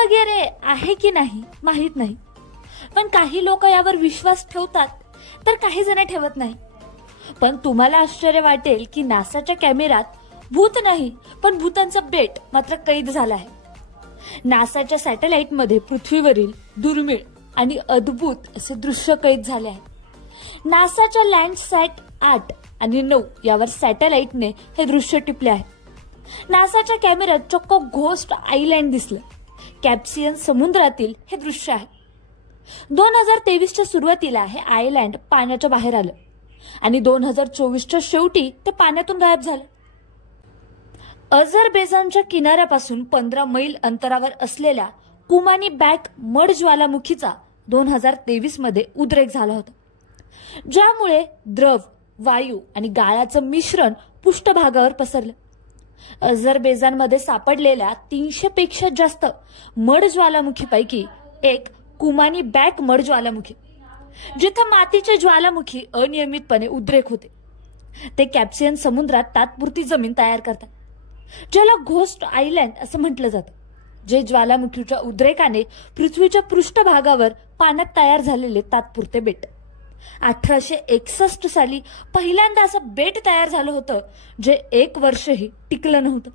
वगैरे आहे की नाही माहित नाही, पण काही लोक यावर विश्वास ठेवतात तर काही जण ठेवत नाही. पण तुम्हाला आश्चर्य वाटेल की नासाच्या कॅमेऱ्यात भूत नाही पण भूतांचा बेट मात्र कैद झाला आहे. नासाच्या सॅटेलाइटमध्ये पृथ्वीवरील दुर्मिळ आणि अद्भुत असे दृश्य कैद झाले आहे. नासाच्या लँडसॅट 8 आणि 9 यावर सॅटेलाइटने हे दृश्य टिपले आहे. नासाच्या कॅमेऱ्यात चक्क घोस्ट आयलँड दिसलं. कॅप्सियन समुद्रातील हे दृश्य आहे. 2023च्या सुरुवातीला हे आयलँड पाण्याच्या बाहेर आलं आणि 2024च्या शेवटी ते पाण्यातून गायब झालं. अझरबैजानच्या किनाऱ्यापासून 15 मैल अंतरावर असलेल्या कुमानी बॅक मड ज्वालामुखीचा 2023 मध्ये उद्रेक झाला होता, ज्यामुळे द्रव, वायू आणि गाळाचं मिश्रण पृष्ठभागावर पसरलं. अझरबैजानमध्ये सापडलेल्या 300 पेक्षा जास्त मड ज्वालामुखीपैकी एक कुमानी बॅक मड ज्वालामुखी, जिथे मातीचे ज्वालामुखी अनियमितपणे उद्रेक होते. ते कॅप्सियन समुद्रात तात्पुरती जमीन तयार करतात, ज्याला घोस्ट आयलँड असं म्हटलं जातं, जे ज्वालामुखीच्या उद्रेकाने पृथ्वीच्या पृष्ठभागावर पाण्यात तयार झालेले तात्पुरते बेट. 1861 साली पहिल्यांदा असं बेट तयार झालं होतं, जे 1 वर्षही टिकलं नव्हतं.